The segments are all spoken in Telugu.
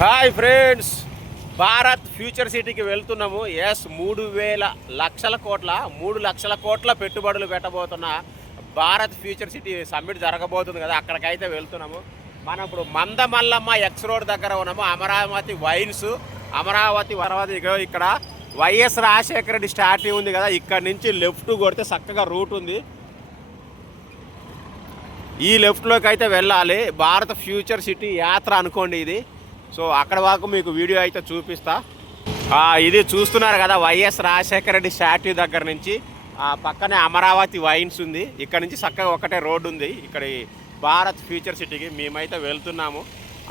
హాయ్ ఫ్రెండ్స్, భారత్ ఫ్యూచర్ సిటీకి వెళ్తున్నాము. ఎస్, 3,00,000 కోట్ల పెట్టుబడులు పెట్టబోతున్న భారత్ ఫ్యూచర్ సిటీ సమ్మిట్ జరగబోతుంది కదా, అక్కడికైతే వెళ్తున్నాము. మనం ఇప్పుడు మందమల్లమ్మ ఎక్స్ రోడ్ దగ్గర ఉన్నాము. అమరావతి వైన్స్, అమరావతి ఇక్కడ వైఎస్ రాజశేఖర రెడ్డి స్టాట్యూ ఉంది కదా, ఇక్కడ నుంచి లెఫ్ట్ కొడితే చక్కగా రూట్ ఉంది. ఈ లెఫ్ట్లోకి అయితే వెళ్ళాలి. భారత ఫ్యూచర్ సిటీ యాత్ర అనుకోండి ఇది. సో అక్కడ వరకు మీకు వీడియో అయితే చూపిస్తా. ఇది చూస్తున్నారు కదా, వైఎస్ రాజశేఖర రెడ్డి స్టాట్యూ దగ్గర నుంచి పక్కనే అమరావతి వైన్స్ ఉంది. ఇక్కడ నుంచి చక్కగా ఒకటే రోడ్డు ఉంది. ఇక్కడ భారత్ ఫ్యూచర్ సిటీకి మేమైతే వెళ్తున్నాము.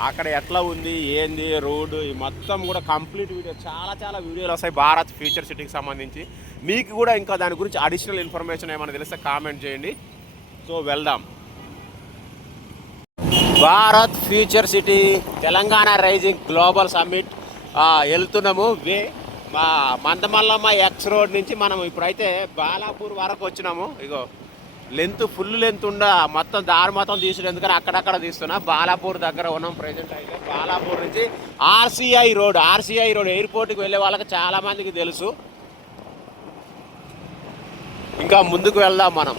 అక్కడ ఎట్లా ఉంది ఏంది రోడ్డు మొత్తం కూడా కంప్లీట్ వీడియో, చాలా వీడియోలు వస్తాయి భారత్ ఫ్యూచర్ సిటీకి సంబంధించి. మీకు కూడా ఇంకా దాని గురించి అడిషనల్ ఇన్ఫర్మేషన్ ఏమైనా తెలిస్తే కామెంట్ చేయండి. సో వెళ్దాం. Bharat future city Telangana rising global summit వెళ్తున్నాము. మా మందమల్లమ్మ ఎక్స్ రోడ్ నుంచి మనం ఇప్పుడైతే బాలాపూర్ వరకు వచ్చినాము. ఇగో ఫుల్ లెంత్ మొత్తం దారి మొత్తం తీసుడు, ఎందుకని అక్కడక్కడ తీస్తున్నా. బాలాపూర్ దగ్గర ఉన్నాం ప్రజెంట్ అయితే. బాలాపూర్ నుంచి ఆర్సీఐ రోడ్ ఎయిర్పోర్ట్కి వెళ్ళే వాళ్ళకి చాలామందికి తెలుసు. ఇంకా ముందుకు వెళ్దాం మనం.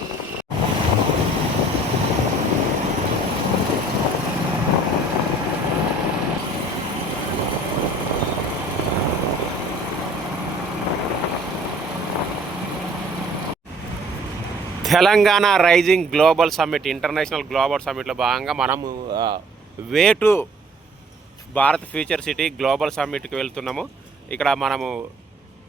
Telangana rising global summit, international global సమ్మిట్లో భాగంగా మనము way to Bharat future city global సమ్మిట్కి వెళ్తున్నాము. ఇక్కడ మనము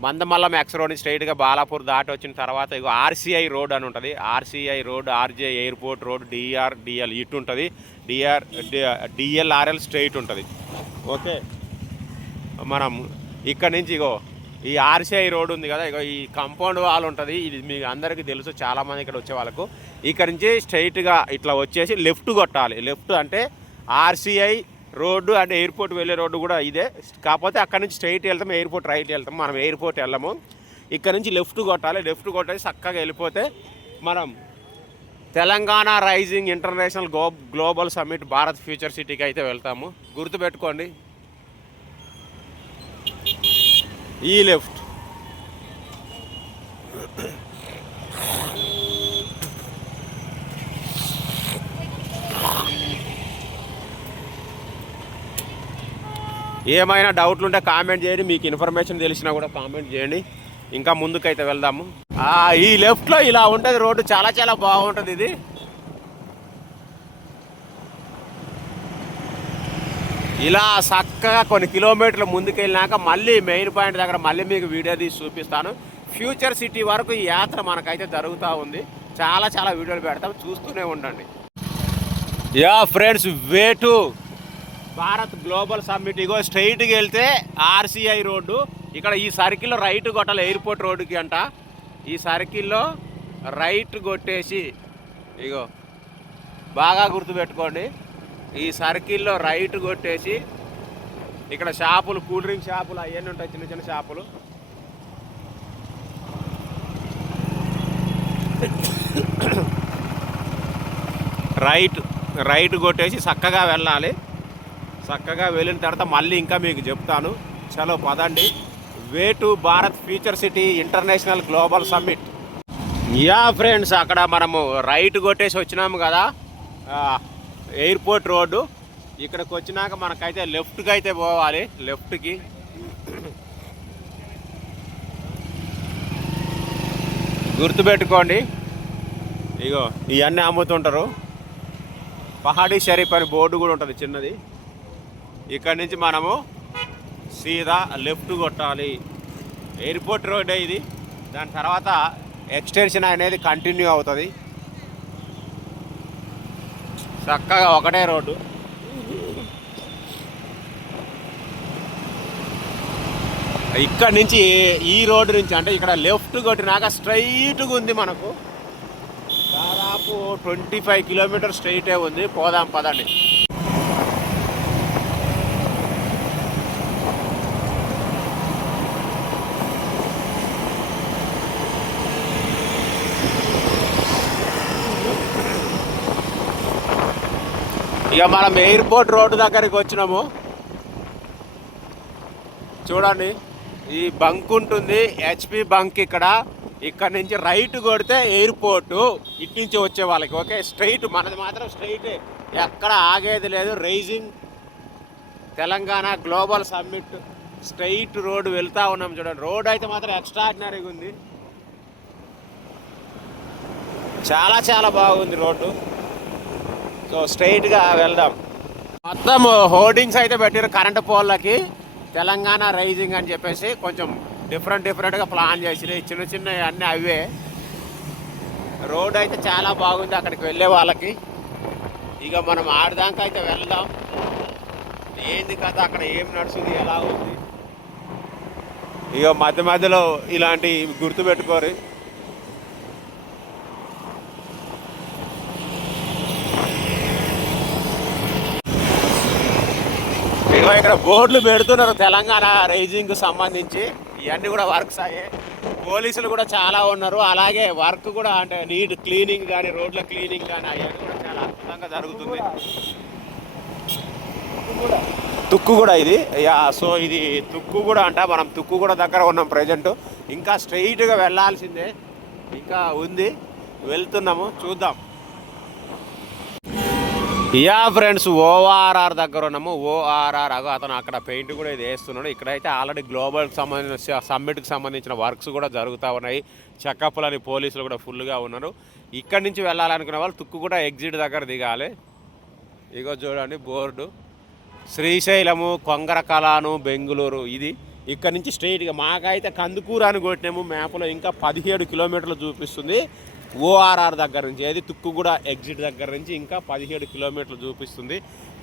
మందమల్లం ఎక్స్ రోడ్ స్ట్రైట్గా బాలాపూర్ దాటి వచ్చిన తర్వాత ఇక ఆర్సీఐ రోడ్ అని ఉంటుంది. RCI road, RJ airport road, DRDL ఇటు ఉంటుంది. డిఎల్ఆర్ఎల్ స్ట్రైట్ ఉంటుంది. ఓకే, మనం ఇక్కడ నుంచి ఇగో ఈ ఆర్సీఐ రోడ్ ఉంది కదా, ఇక ఈ కాంపౌండ్ వాల్ ఉంటుంది. ఇది మీకు అందరికీ తెలుసు, చాలామంది ఇక్కడ వచ్చే వాళ్ళకు. ఇక్కడ నుంచి స్ట్రైట్గా ఇట్లా వచ్చేసి లెఫ్ట్ కొట్టాలి. లెఫ్ట్ అంటే ఆర్సీఐ రోడ్డు అంటే ఎయిర్పోర్ట్ వెళ్ళే రోడ్డు కూడా ఇదే. కాకపోతే అక్కడ నుంచి స్ట్రైట్ వెళ్తాం, ఎయిర్పోర్ట్ రైట్ వెళ్తాం. మనం ఎయిర్పోర్ట్ వెళ్ళము. ఇక్కడ నుంచి లెఫ్ట్ కొట్టాలి. లెఫ్ట్ కొట్టేసి చక్కగా వెళ్ళిపోతే మనం Telangana rising international global summit Bharat future సిటీకి అయితే వెళ్తాము. గుర్తుపెట్టుకోండి, ఈ లెఫ్ట్. ఏమైనా డౌట్లు ఉంటే కామెంట్ చేయండి. మీకు ఇన్ఫర్మేషన్ తెలిసినా కూడా కామెంట్ చేయండి. ఇంకా ముందుకైతే వెళ్దాము. ఈ లెఫ్ట్లో ఇలా ఉంటుంది రోడ్డు, చాలా బాగుంటుంది ఇది. ఇలా చక్కగా కొన్ని కిలోమీటర్లు ముందుకెళ్ళినాక మళ్ళీ మెయిన్ పాయింట్ దగ్గర మళ్ళీ మీకు వీడియో తీసి చూపిస్తాను. ఫ్యూచర్ సిటీ వరకు ఈ యాత్ర మనకైతే జరుగుతూ ఉంది. చాలా వీడియోలు పెడతాం, చూస్తూనే ఉండండి. Yeah friends, way to Bharat global summit. ఇగో స్ట్రైట్కి వెళ్తే ఆర్సీఐ రోడ్డు. ఇక్కడ ఈ సర్కిల్లో రైట్ కొట్టాలి, ఎయిర్పోర్ట్ రోడ్డుకి అంట. ఈ సర్కిల్లో రైట్ కొట్టేసి ఇగో బాగా గుర్తుపెట్టుకోండి. ఈ సర్కిల్లో రైట్ కొట్టేసి ఇక్కడ షాపులు, కూల్ డ్రింక్ షాపులు అవన్నీ ఉంటాయి, చిన్న షాపులు. రైట్ కొట్టేసి చక్కగా వెళ్ళాలి. చక్కగా వెళ్ళిన తర్వాత మళ్ళీ ఇంకా మీకు చెప్తాను. చలో పదండి. వే to Bharat future city international global summit. Yeah friends, అక్కడ మనము రైట్ కొట్టేసి వచ్చినాము కదా, ఎయిర్పోర్ట్ రోడ్డు. ఇక్కడికి వచ్చినాక మనకైతే లెఫ్ట్కి అయితే పోవాలి. లెఫ్ట్కి గుర్తుపెట్టుకోండి. ఇగో ఇవన్నీ అమ్ముతుంటారు. పహాడీ షరీఫ్ అని బోర్డు కూడా ఉంటుంది చిన్నది. ఇక్కడి నుంచి మనము సీదా లెఫ్ట్ కొట్టాలి. ఎయిర్పోర్ట్ రోడ్డే ఇది. దాని తర్వాత ఎక్స్టెన్షన్ అనేది కంటిన్యూ అవుతుంది. చక్కగా ఒకటే రోడ్డు. ఇక్కడ నుంచి ఈ రోడ్డు నుంచి అంటే ఇక్కడ లెఫ్ట్ కొట్టినాక స్ట్రైట్గా ఉంది. మనకు దాదాపు 25 కిలోమీటర్ స్ట్రైటే ఉంది. పోదాం పదండి. ఇక మనం ఎయిర్పోర్ట్ రోడ్డు దగ్గరికి వచ్చినాము. చూడండి ఈ బంక్ ఉంటుంది, హెచ్పి బంక్. ఇక్కడ నుంచి రైట్ కొడితే ఎయిర్పోర్టు, ఇటు నుంచి వచ్చే వాళ్ళకి. ఓకే, స్ట్రైట్, మనది మాత్రం స్ట్రైట్, ఎక్కడ ఆగేది లేదు. Rising Telangana global summit straight road వెళ్తా ఉన్నాం. చూడండి రోడ్ అయితే మాత్రం ఎక్స్ట్రాడినరీగా ఉంది, చాలా చాలా బాగుంది రోడ్డు. సో స్ట్రైట్గా వెళ్దాం. మొత్తం హోర్డింగ్స్ అయితే పెట్టారు కరెంటు పోల్లకి, తెలంగాణ రైజింగ్ అని చెప్పేసి. కొంచెం డిఫరెంట్గా ప్లాన్ చేసి చిన్న చిన్న అన్నీ అవే. రోడ్ అయితే చాలా బాగుంది అక్కడికి వెళ్ళే వాళ్ళకి. ఇక మనం ఆడదాకా అయితే వెళ్దాం, ఏంది కథ, అక్కడ ఏం నడుస్తుంది, ఎలా ఉంది. ఇక మధ్యలో ఇలాంటి గుర్తు పెట్టుకోరు. ఇక ఇక్కడ బోర్డులు పెడుతున్నారు తెలంగాణ రైజింగ్ సంబంధించి. ఇవన్నీ కూడా వర్క్స్ అయ్యాయి. పోలీసులు కూడా చాలా ఉన్నారు. అలాగే వర్క్ కూడా అంటే నీట్ క్లీనింగ్ కానీ, రోడ్ల క్లీనింగ్ కానీ అవన్నీ కూడా చాలా అద్భుతంగా జరుగుతుంది. తుక్కుగూడ ఇది. సో ఇది తుక్కుగూడ అంట. మనం తుక్కుగూడ దగ్గర ఉన్నాం ప్రజెంట్. ఇంకా స్ట్రైట్గా వెళ్ళాల్సిందే, ఇంకా ఉంది, వెళ్తున్నాము, చూద్దాం. ఫ్రెండ్స్, ఓఆర్ఆర్ దగ్గర ఉన్నాము. ఓఆర్ఆర్ అతను అక్కడ పెయింట్ కూడా ఇది వేస్తున్నాడు. ఇక్కడైతే ఆల్రెడీ గ్లోబల్కి సంబంధించిన సమ్మిట్కి సంబంధించిన వర్క్స్ కూడా జరుగుతూ ఉన్నాయి. చెకప్లని పోలీసులు కూడా ఫుల్గా ఉన్నారు. ఇక్కడి నుంచి వెళ్ళాలనుకునే వాళ్ళు తుక్కుగూడ ఎగ్జిట్ దగ్గర దిగాలి. ఇగో చూడండి బోర్డు, శ్రీశైలము, కొంగరకలాను, బెంగుళూరు. ఇది ఇక్కడ నుంచి స్ట్రైట్గా. మాకైతే కందుకూరు అని కొట్టినాము మ్యాప్లో, ఇంకా 17 కిలోమీటర్లు చూపిస్తుంది ఓఆర్ఆర్ దగ్గర నుంచి. ఏది తుక్కుగూడ ఎగ్జిట్ దగ్గర నుంచి ఇంకా 17 కిలోమీటర్లు చూపిస్తుంది.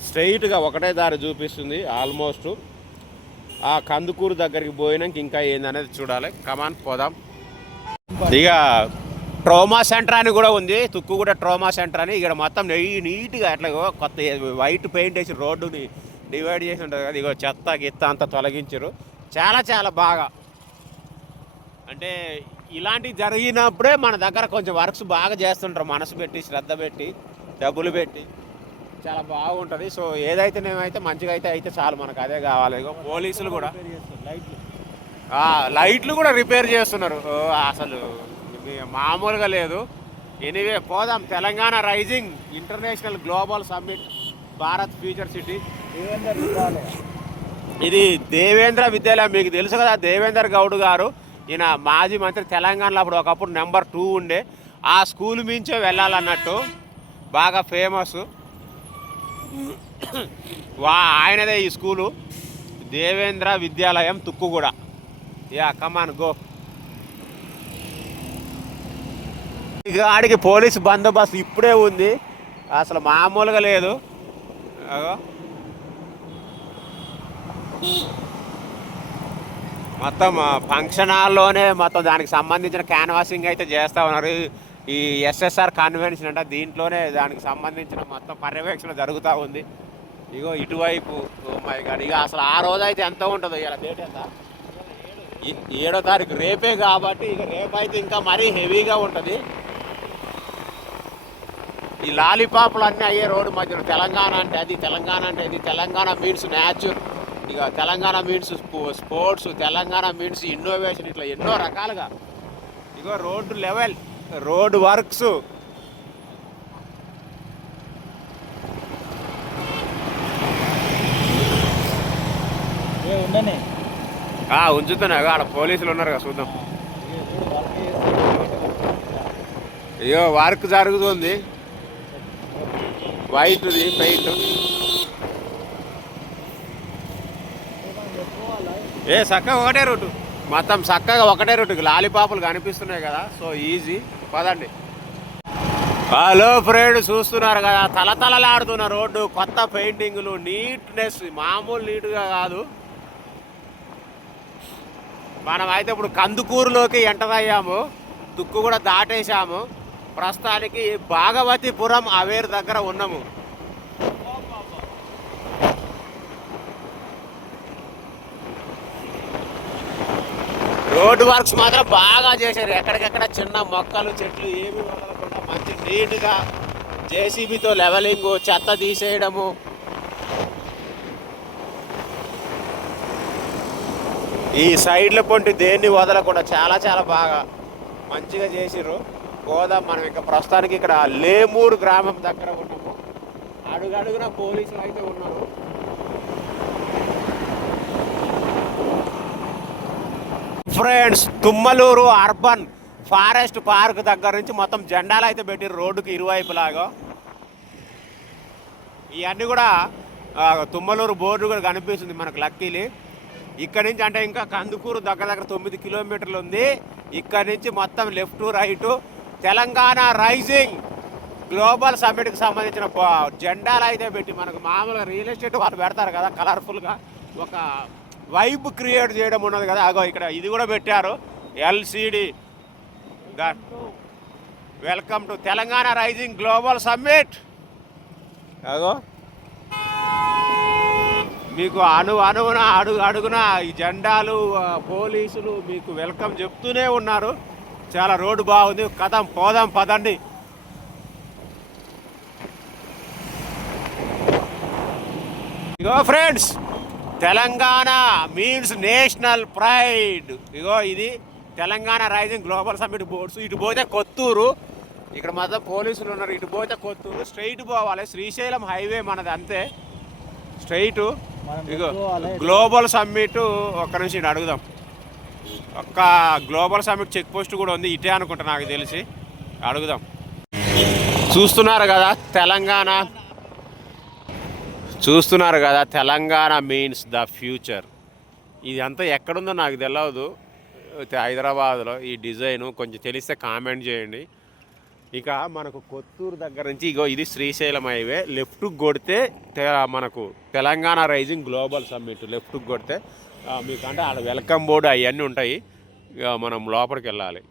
స్ట్రైట్గా ఒకటే దారి చూపిస్తుంది ఆల్మోస్ట్. ఆ కందుకూరు దగ్గరికి పోయినాక ఇంకా ఏందనేది చూడాలి. కమాన్ పోదాం. ఇక ట్రోమా సెంటర్ అని కూడా ఉంది, తుక్కుగూడ ట్రోమా సెంటర్ అని. ఇక్కడ మొత్తం నీట్గా అట్లా కొత్త వైట్ పెయింట్ వేసి రోడ్డుని డివైడ్ చేసి ఉంటుంది కదా. ఇగో చెత్త గిత్త అంతా తొలగించరు. చాలా చాలా బాగా, అంటే ఇలాంటివి జరిగినప్పుడే మన దగ్గర కొంచెం వర్క్స్ బాగా చేస్తుంటారు, మనసు పెట్టి, శ్రద్ధ పెట్టి, డబ్బులు పెట్టి. చాలా బాగుంటుంది. సో ఏదైతేనేమైతే మంచిగా అయితే చాలు, మనకు అదే కావాలి. ఇగో పోలీసులు కూడా లైట్లు కూడా రిపేర్ చేస్తున్నారు. అసలు మామూలుగా లేదు. ఎనీవే పోదాం. Telangana rising international global summit Bharat future city. ఇది దేవేంద్ర విద్యాలయం. మీకు తెలుసు కదా దేవేందర్ గౌడ్ గారు, ఈయన మాజీ మంత్రి. తెలంగాణలో అప్పుడు ఒకప్పుడు నెంబర్ 2 ఉండే. ఆ స్కూల్ మించే వెళ్ళాలన్నట్టు, బాగా ఫేమస్. ఆయనదే ఈ స్కూలు, దేవేంద్ర విద్యాలయం, తుక్కుగూడ. Come on go. ఇక ఆడికి పోలీసు బందోబస్తు ఇప్పుడే ఉంది, అసలు మామూలుగా లేదు. మొత్తం ఫంక్షన్ హాల్లోనే మొత్తం దానికి సంబంధించిన క్యాన్వాసింగ్ అయితే చేస్తూ ఉన్నారు. ఈ ఎస్ఎస్ఆర్ కన్వెన్షన్ అంట, దీంట్లోనే దానికి సంబంధించిన మొత్తం పర్యవేక్షణ జరుగుతూ ఉంది. ఇగో ఇటువైపు. Oh my God. ఇక అసలు ఆ రోజు అయితే ఎంత ఉంటుందో. ఇలా డేట్ ఎంత, 7వ తారీఖు, రేపే కాబట్టి ఇక రేపైతే ఇంకా మరీ హెవీగా ఉంటుంది. ఈ లాలీపాపులు అన్నీ అయ్యే రోడ్డు మధ్యలో. తెలంగాణ అంటే అది, తెలంగాణ అంటే ఇది. తెలంగాణ మీన్స్ న్యాచురల్, ఇక Telangana means sports, Telangana means innovation, ఇట్లా ఎన్నో రకాలుగా. ఇగో రోడ్డు లెవెల్, రోడ్ వర్క్స్. ఉంచుతున్నా, ఆడ పోలీసులు ఉన్నారు కదా, చూద్దాం. అయ్యో వర్క్ జరుగుతుంది, వైట్ది పెయింట్. చక్కగా ఒకటే రూటు, మొత్తం చక్కగా ఒకటే రూటుకి లాలీపాపులు కనిపిస్తున్నాయి కదా. సో ఈజీ, పదండి. హలో ఫ్రెండ్, చూస్తున్నారు కదా తలతలలాడుతున్న రోడ్డు, కొత్త పెయింటింగ్లు, నీట్నెస్, మామూలు నీట్గా కాదు. మనం అయితే ఇప్పుడు కందుకూరులోకి ఎంటర్ అయ్యాము, తుక్కు కూడా దాటేశాము. ప్రస్తుతానికి భాగవతిపురం అవేర్ దగ్గర ఉన్నాము. రోడ్ వర్క్స్ మాత్రం బాగా చేశారు. ఎక్కడికెక్కడ చిన్న మొక్కలు, చెట్లు ఏమి వదలకుండా మంచి నీట్గా జేసీబీతో లెవెలింగ్, చెత్త తీసేయడము. ఈ సైడ్ల పొంటి దేన్ని వదలకుండా చాలా చాలా బాగా మంచిగా చేసిర్రు. పోదాం మనం ఇంకా ప్రస్తుతానికి ఇక్కడ లేమూరు గ్రామం దగ్గర ఉన్నాము. అడుగడుగున పోలీసులు అయితే ఉన్నారు. Friends, Tummaluru urban forest park దగ్గర నుంచి మొత్తం జెండాలు అయితే పెట్టిర్రు రోడ్డుకి ఇరువైపులాగా. ఇవన్నీ కూడా తుమ్మలూరు బోర్డు కూడా కనిపిస్తుంది మనకు లక్కీలి. ఇక్కడ నుంచి అంటే ఇంకా కందుకూరు దగ్గర 9 కిలోమీటర్లు ఉంది. ఇక్కడ నుంచి మొత్తం left right Telangana rising global సమ్మిట్కి సంబంధించిన జెండాలు అయితే పెట్టి మనకు మామూలుగా రియల్ ఎస్టేట్ వాళ్ళు పెడతారు కదా, కలర్ఫుల్గా ఒక వైబ్ క్రియేట్ చేయడం ఉన్నది కదా. అగో ఇక్కడ ఇది కూడా పెట్టారు, LCD welcome to Telangana rising global summit. అగో మీకు అణువున అడుగున ఈ జెండాలు పోలీసులు మీకు వెల్కమ్ చెప్తూనే ఉన్నారు. చాలా రోడ్డు బాగుంది. పోదాం పదండి. ఇగో friends, Telangana means national pride. ఇగో ఇది Telangana rising global summit boards. ఇటు పోతే కొత్తూరు, ఇక్కడ మొత్తం పోలీసులు ఉన్నారు. ఇటు పోతే కొత్తూరు, స్ట్రైట్ పోవాలి. శ్రీశైలం హైవే మనది అంతే, స్ట్రైట్. ఇగో గ్లోబల్ సమ్మిట్ ఒక్క నుంచి ఇటు అడుగుదాం. ఒక్క గ్లోబల్ సమ్మిట్ చెక్ పోస్ట్ కూడా ఉంది ఇటే అనుకుంటా నాకు తెలిసి. అడుగుదాం. చూస్తున్నారు కదా తెలంగాణ మీన్స్ ద ఫ్యూచర్. ఇది అంతా ఎక్కడుందో నాకు తెలియదు, హైదరాబాద్లో. ఈ డిజైన్ కొంచెం తెలిస్తే కామెంట్ చేయండి. ఇక మనకు కొత్తూరు దగ్గర నుంచి ఇగో ఇది శ్రీశైలం హైవే. లెఫ్ట్కి కొడితే మనకు తెలంగాణ రైజింగ్ గ్లోబల్ సమ్మిట్. లెఫ్ట్కి కొడితే మీకు అంటే ఆడ వెల్కమ్ బోర్డు అవన్నీ ఉంటాయి. ఇక మనం లోపలికి వెళ్ళాలి.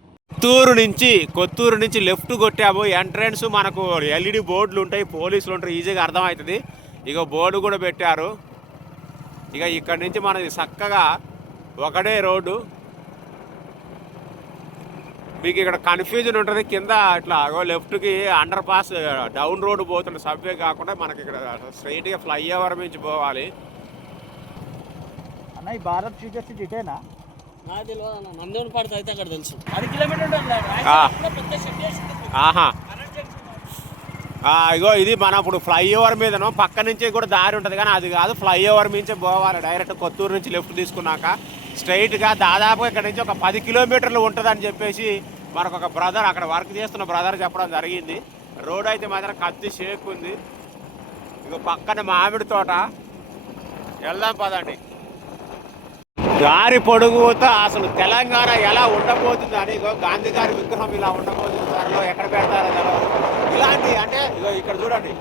కొత్తూరు నుంచి లెఫ్ట్ కొట్టాము. ఎంట్రన్స్ మనకు ఎల్ఈడి బోర్డులు ఉంటాయి, పోలీసులు ఉంటారు, ఈజీగా అర్థమవుతుంది. ఇక బోర్డు కూడా పెట్టారు. ఇక ఇక్కడి నుంచి మనది చక్కగా ఒకటే రోడ్డు. మీకు ఇక్కడ కన్ఫ్యూజన్ ఉంటుంది. కింద ఇట్లా లెఫ్ట్కి అండర్ పాస్ డౌన్ రోడ్డు పోతుంది, సబ్వే కాకుండా మనకి ఇక్కడ స్ట్రైట్గా ఫ్లైఓవర్ నుంచి పోవాలి. అన్న ఈ భారత్ ఫ్యూచర్ సిటీ ఇటేనా? నందేవన్ పాడితే అయితే అక్కడ తెలుసు 10 కిలోమీటర్లు. ఆహా, ఇగో ఇది మన ఇప్పుడు ఫ్లైఓవర్ మీదను పక్క నుంచి కూడా దారి ఉంటుంది, కానీ అది కాదు, ఫ్లైఓవర్ నుంచే పోవాలి. డైరెక్ట్ కొత్తూరు నుంచి లెఫ్ట్ తీసుకున్నాక స్ట్రైట్గా దాదాపుగా ఇక్కడ నుంచి ఒక 10 కిలోమీటర్లు ఉంటుందని చెప్పేసి మనకు ఒక బ్రదర్, అక్కడ వర్క్ చేస్తున్న బ్రదర్ చెప్పడం జరిగింది. రోడ్ అయితే మాత్రం కత్తి షేక్ ఉంది. ఇక పక్కన మామిడి తోట. వెళ్దాం పదండి. దారి పొడుగుతా అసలు తెలంగాణ ఎలా ఉండబోతుంది అని. ఇగో గాంధీ గారి విగ్రహం ఇలా ఉండబోతుంది, దారిలో ఎక్కడ పెడతారో తెలియదు. ఇలాంటి అంటే ఇగో ఇక్కడ చూడండి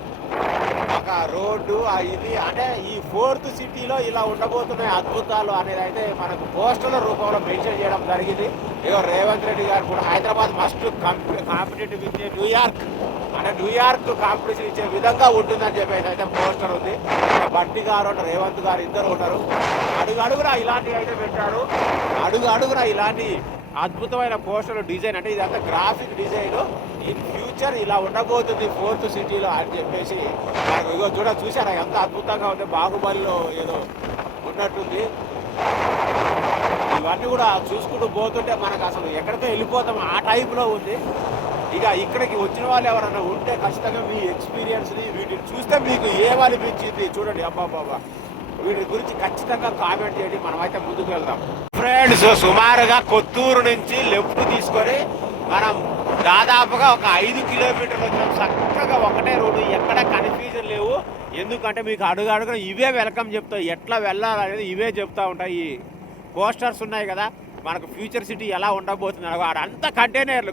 ఒక రోడ్డు ఇది అంటే ఈ 4th సిటీలో ఇలా ఉండబోతున్నాయి అద్భుతాలు అనేది అయితే మనకు పోస్టర్ల రూపంలో మెన్షన్ చేయడం జరిగింది. ఇగో రేవంత్ రెడ్డి గారు కూడా Hyderabad must competitive with New York అంటే న్యూయార్క్ కాంపిటీషన్ ఇచ్చే విధంగా ఉంటుందని చెప్పేసి అయితే పోస్టర్ ఉంది. బండి గారు రేవంత్ గారు ఇద్దరు ఉంటారు. అడుగున ఇలాంటివి అయితే పెట్టారు. అడుగున ఇలాంటి అద్భుతమైన పోస్టర్ డిజైన్. అంటే ఇదంతా గ్రాఫిక్ డిజైన్. ఇన్ ఫ్యూచర్ ఇలా ఉండబోతుంది 4th సిటీలో అని చెప్పేసి మనకు ఇగో చూసారా ఎంత అద్భుతంగా ఉంది. బాహుబలిలో ఏదో ఉన్నట్టుంది. ఇవన్నీ కూడా చూసుకుంటూ పోతుంటే మనకు అసలు ఎక్కడికో వెళ్ళిపోతాం ఆ టైప్లో ఉంది. ఇక ఇక్కడికి వచ్చిన వాళ్ళు ఎవరైనా ఉంటే ఖచ్చితంగా మీ ఎక్స్పీరియన్స్ని వీటిని చూస్తే మీకు ఏమనిపించింది చూడండి. అబ్బాబాబా, వీటి గురించి ఖచ్చితంగా కామెంట్ చేయండి. మనమైతే ముందుకు వెళ్దాం. ఫ్రెండ్స్, సుమారుగా కొత్తూరు నుంచి లెఫ్ట్ తీసుకొని మనం దాదాపుగా ఒక 5 కిలోమీటర్లు వచ్చినాం. చక్కగా ఒకటే రోడ్డు, ఎక్కడ కన్ఫ్యూజన్ లేవు. ఎందుకంటే మీకు అడుగున ఇవే వెల్కమ్ చెప్తాయి, ఎట్లా వెళ్ళాలనేది ఇవే చెప్తూ ఉంటాయి. ఈ పోస్టర్స్ ఉన్నాయి కదా మనకు ఫ్యూచర్ సిటీ ఎలా ఉండబోతుంది అదంతా కంటైనర్లు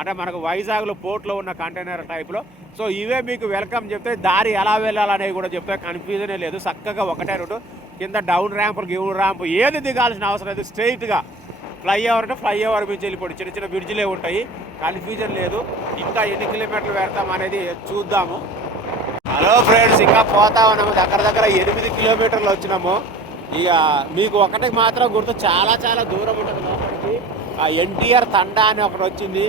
అంటే మనకు వైజాగ్లో పోర్ట్లో ఉన్న కంటైనర్ టైప్లో. సో ఇవే మీకు వెల్కమ్ చెప్తే దారి ఎలా వెళ్ళాలనేవి కూడా చెప్తే కన్ఫ్యూజనే లేదు. చక్కగా ఒకటే రోడ్డు, కింద డౌన్ ర్యాంపు ఏది దిగాల్సిన అవసరం లేదు. స్ట్రైట్గా ఫ్లైఓవర్ అంటే ఫ్లైఓవర్ నుంచి వెళ్ళిపోయి చిన్న బ్రిడ్జ్లే ఉంటాయి, కన్ఫ్యూజన్ లేదు. ఇంకా ఎన్ని కిలోమీటర్లు పెడతాం అనేది చూద్దాము. హలో ఫ్రెండ్స్, ఇంకా పోతా ఉన్నాము. దగ్గర 8 కిలోమీటర్లు వచ్చినాము. ఇక మీకు ఒకటికి మాత్రం గుర్తు, చాలా దూరం ఉంటుంది లోపలికి. ఎన్టీఆర్ తండా అని ఒకటి వచ్చింది.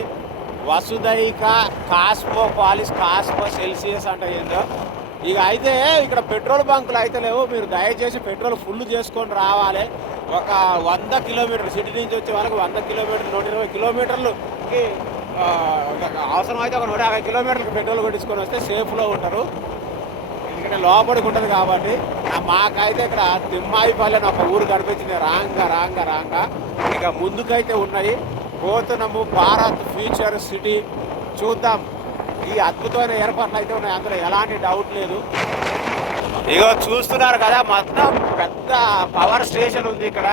వసుదైక కాస్మో సెల్సియస్ అంటే ఏందో. ఇక అయితే ఇక్కడ పెట్రోల్ బంకులు అయితే లేవు. మీరు దయచేసి పెట్రోల్ ఫుల్ చేసుకొని రావాలి. ఒక 100 కిలోమీటర్లు సిటీ నుంచి వచ్చే వాళ్ళకి 100 కిలోమీటర్లు 120 కిలోమీటర్లకి అవసరం అయితే ఒక 150 కిలోమీటర్లకు పెట్రోల్ కొట్టించుకొని వస్తే సేఫ్లో ఉంటారు. ఎందుకంటే లోపలికి ఉంటుంది కాబట్టి. మాకైతే ఇక్కడ తిమ్మాయిపల్లి అని ఒక ఊరు కనిపించింది. రాంగా ఇక ముందుకైతే ఉన్నాయి. పోతున్నాము భారత్ ఫ్యూచర్ సిటీ చూద్దాం. ఈ అద్భుతమైన ఏర్పాట్లు అయితే ఉన్నాయి, అందులో ఎలాంటి డౌట్ లేదు. ఇగో చూస్తున్నారు కదా, మొత్తం పెద్ద పవర్ స్టేషన్ ఉంది ఇక్కడ.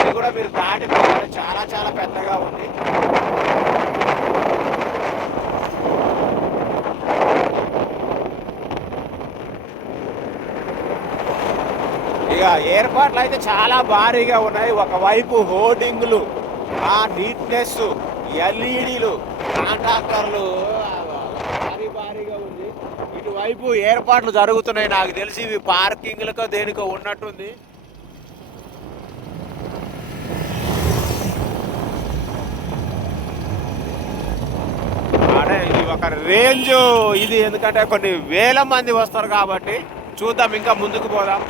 ఇది కూడా మీరు దాటిపోవాలి, చాలా చాలా పెద్దగా ఉంది. ఇక ఏర్పాట్లు అయితే చాలా భారీగా ఉన్నాయి. ఒకవైపు హోర్డింగ్లు, ఆ నీట్నెస్, ఎల్ఈడీలు, కాంట్రాక్టర్లు భారీగా ఉంది. ఇటువైపు ఏర్పాట్లు జరుగుతున్నాయి. నాకు తెలిసి ఇవి పార్కింగ్లకో దేనికో ఉన్నట్టుంది. అంటే ఇది ఒక రేంజ్ ఇది, ఎందుకంటే కొన్ని వేల మంది వస్తారు కాబట్టి. చూద్దాం, ఇంకా ముందుకు పోదాం.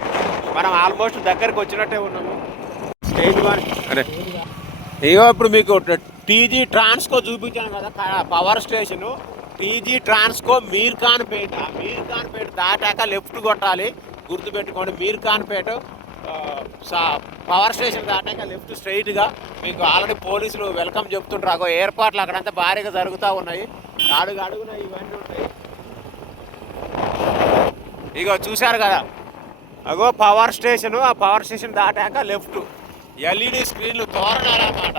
మనం ఆల్మోస్ట్ దగ్గరికి వచ్చినట్టే ఉన్నాము. స్టేజ్ 1 అరే ఇగో ఇప్పుడు మీకు టీజీ ట్రాన్స్కో చూపించాను కదా power station. TG Transco Mirkhanpet దాటాక లెఫ్ట్ కొట్టాలి, గుర్తుపెట్టుకోండి. మీర్ఖాన్పేట పవర్ స్టేషన్ దాటాక లెఫ్ట్ స్ట్రైట్గా. మీకు ఆల్రెడీ పోలీసులు వెల్కమ్ చెప్తుంటారు. ఏర్పాట్లు అక్కడంతా భారీగా జరుగుతూ ఉన్నాయి. అడుగున ఇవన్నీ ఉంటాయి. ఇగో చూశారు కదా, అగో పవర్ స్టేషను. ఆ పవర్ స్టేషన్ దాటాక లెఫ్ట్ ఎల్ఈడి స్క్రీన్లు, తోరణాలు అన్నమాట.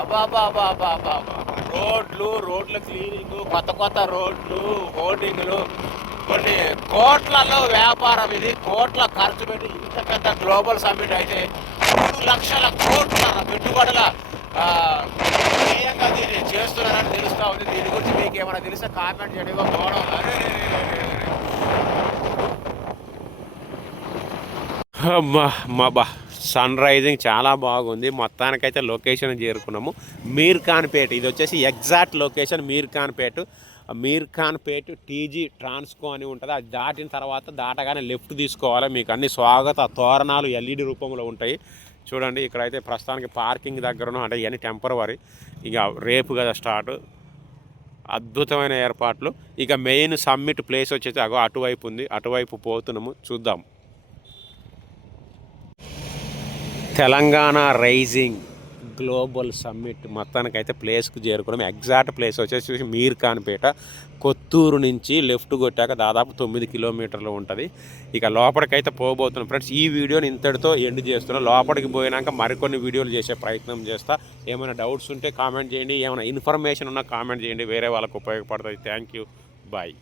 అబ్బా రోడ్లు క్లీనింగ్, కొత్త రోడ్లు, హోర్డింగ్లు. కొన్ని కోట్లలో వ్యాపారం ఇది. కోట్ల ఖర్చు పెట్టి ఇంత పెద్ద గ్లోబల్ సమ్మిట్ అయితే 3 లక్షల కోట్ల పెట్టుబడుల ధ్యేయంగా దీన్ని చేస్తున్నారని తెలుస్తూ ఉంది. దీని గురించి మీకు ఏమైనా తెలిస్తే కామెంట్ చేయడం. బా సన్ రైజింగ్ చాలా బాగుంది. మొత్తానికైతే లొకేషన్ చేరుకున్నాము, మీర్ఖాన్పేట. ఇది వచ్చేసి exact location Mirkhanpet TG Transco అని ఉంటుంది. అది దాటిన తర్వాత దాటగానే లెఫ్ట్ తీసుకోవాలి. మీకు అన్ని స్వాగత తోరణాలు ఎల్ఈడి రూపంలో ఉంటాయి. చూడండి, ఇక్కడైతే ప్రస్తుతానికి పార్కింగ్ దగ్గరను, అంటే ఇవన్నీ టెంపరవరీ. ఇక రేపు కదా స్టార్ట్. అద్భుతమైన ఏర్పాట్లు. ఇక మెయిన్ సమ్మిట్ ప్లేస్ వచ్చేసి అటువైపు ఉంది. అటువైపు పోతున్నాము, చూద్దాం. తెలంగాణ రైజింగ్ గ్లోబల్ సమ్మిట్ మొత్తానికైతే ప్లేస్కి చేరుకున్నాం. ఎగ్జాక్ట్ ప్లేస్ వచ్చేసి మీర్ఖాన్పేట. కొత్తూరు నుంచి లెఫ్ట్ కొట్టాక దాదాపు 9 కిలోమీటర్లు ఉంటుంది. ఇక లోపలికైతే పోబోతున్నాం ఫ్రెండ్స్. ఈ వీడియోని ఇంతటితో ఎండ్ చేస్తున్నాం. లోపలికి పోయినాక మరికొన్ని వీడియోలు చేసే ప్రయత్నం చేస్తా. ఏమైనా డౌట్స్ ఉంటే కామెంట్ చేయండి, ఏమైనా ఇన్ఫర్మేషన్ ఉన్నా కామెంట్ చేయండి, వేరే వాళ్ళకు ఉపయోగపడుతుంది. Thank you, bye.